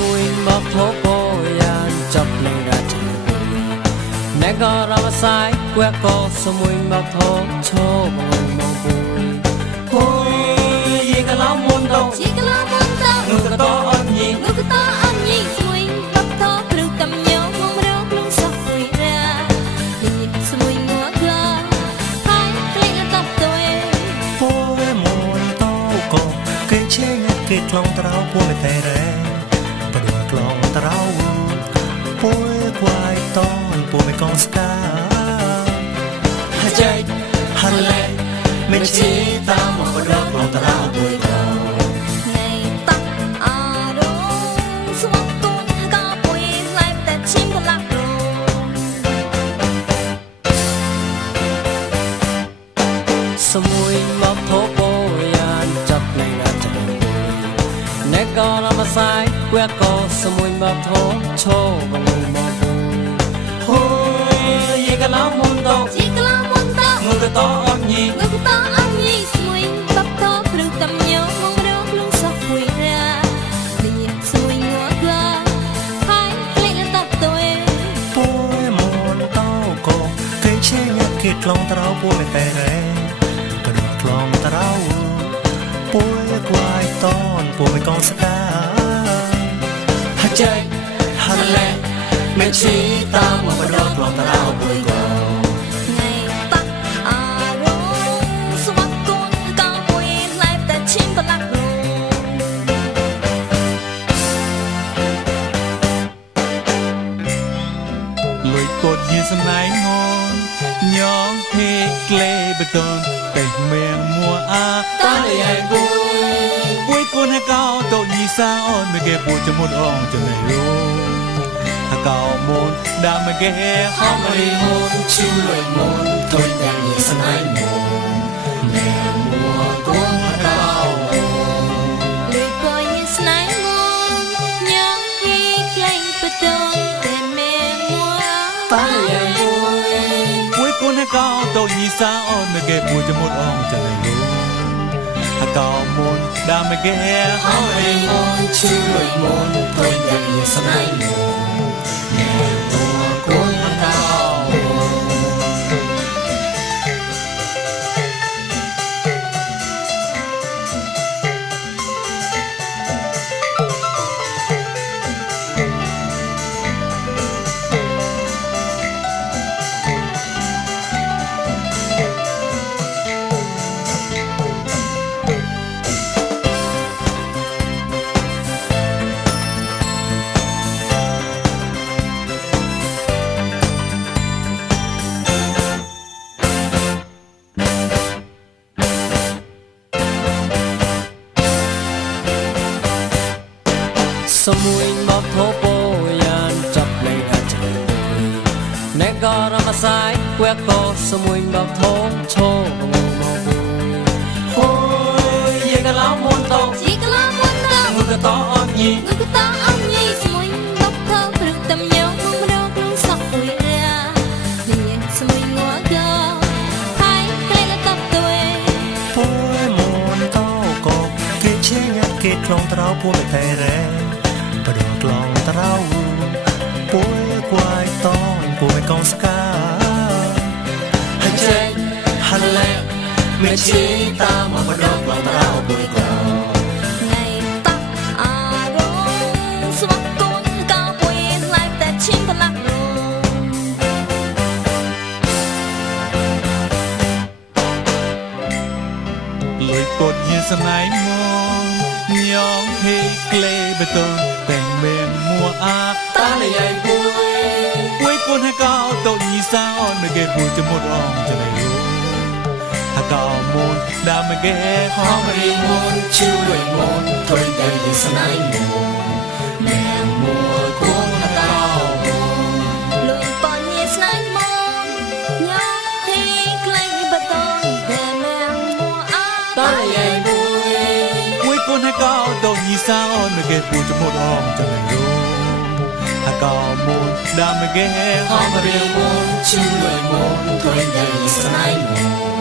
មួយមកធោពោយ៉ាងចាប់លេងរាជាអ្នកក៏រំសាយគួរក៏សមួយមកធោឈោបងមកពួយយីកឡោមុនតោនោះក៏តអត់ញីស្មួយមកធោព្រឹកតំញងងរកលងសោះអុយរាស្មួយងក់ក្លាហើយក្លែងតបទៅពួយមុនតោក៏គេឆេងគេខ្លងត្រោពួយតែរ៉េបដួលខ្លងត្រោពួយគួយតនពួយក៏ស្កាហើយใจฮันแลមិនជាតាមមកបដកខ្លងត្រោពួយក៏ថ្ងៃតាអារងស្វងកូនក៏ពួយឡែបតែឈិមកលាក់រងសមួយមកធោពោយ៉ាងចាប់លេងរាជាអ្នកក៏រំសាយគួរក៏សមួយមកធោឈោបងមកពួយយីកឡោមុនតោនោះក៏តអត់ញីស្មួយមកធោព្រឹកតំញងងរកលងសោះអុយរាស្មួយងក់ក្លាហើយក្លែងតបទៅពួយមុនតោក៏គេឆេងគេខ្លងត្រោពួយតែរ៉េបដួលខ្លងត្រោពួយគួយតនពួយក៏ស្កាហើយใจฮันแลមិនជាតាមមកបដកខ្លងត្រោពួយក៏ថ្ងៃតាអារងស្វងកូនក៏ពួយឡែបតែឈិមកលាក់រងលួយពតយីសំណៃមកញងហេក្លេបតនតែមៀងមួអាតាយាយពួយគូនហកោតយីសាអូនមកែពួយចមុតអងចណៃលូហកោមុនដាមកែហមរីមុនឈូលួយមុនទុយតែយីសំណៃមុនแม่มัวគូនហកោលួយពយស្នៃមកញ៉ាំហីក្លែងបតនតែមៀងមួតាយាយពួយគូនហកោតយីសាអូនមកែពួយចមុតអងចណៃលូហកោមុនដាមកែហមរីមុនឈូលួយមុនទុយតែយីសំណៃមុនแม่มัวគូនហកោសមួយមកធោពោយ៉ាងចាប់លេងរាជាអ្នកក៏រំសាយគួរក៏សមួយមកធោឈោបងមកពួយយីកឡោមុនតោនោះក៏តអត់ញីស្មួយមកធោព្រឹកតំញងងរកលងសោះអុយរាស្មួយងក់ក្លាហើយក្លែងតបទៅពួយមុនតោក៏គេឆេងគេខ្លងត្រោពួយតែរ៉េបដួលខ្លងត្រោពួយគួយតនពួយក៏ស្កាហើយใจฮันแลមិនជាតាមមកបដកខ្លងត្រោពួយក៏ថ្ងៃតាអារងស្វងកូនក៏ពួយឡែបតែឈិមកលាក់រងលួយពតយីសំណៃមកញងហេក្លេបតនតែមៀងមួអាតាយាយពួយគូនហកោតយីសាអូនមកែពួយចមុតអងចណៃលូហកោមុនដាមកែហមរីមុនឈូលួយមុនទុយតែយីសំណៃមុនแม่มัวគូនហកោលួយពយស្នៃមកញ៉ាំហីក្លែងបតនតែមៀងមួអាតាយាយពួយគូនហកោតយីសាអូនមកែពួយចមុតអងចណៃលូហកោមុនដាមកែហមរីមុនឈូលួយមុនទុយតែយីសំណៃមុន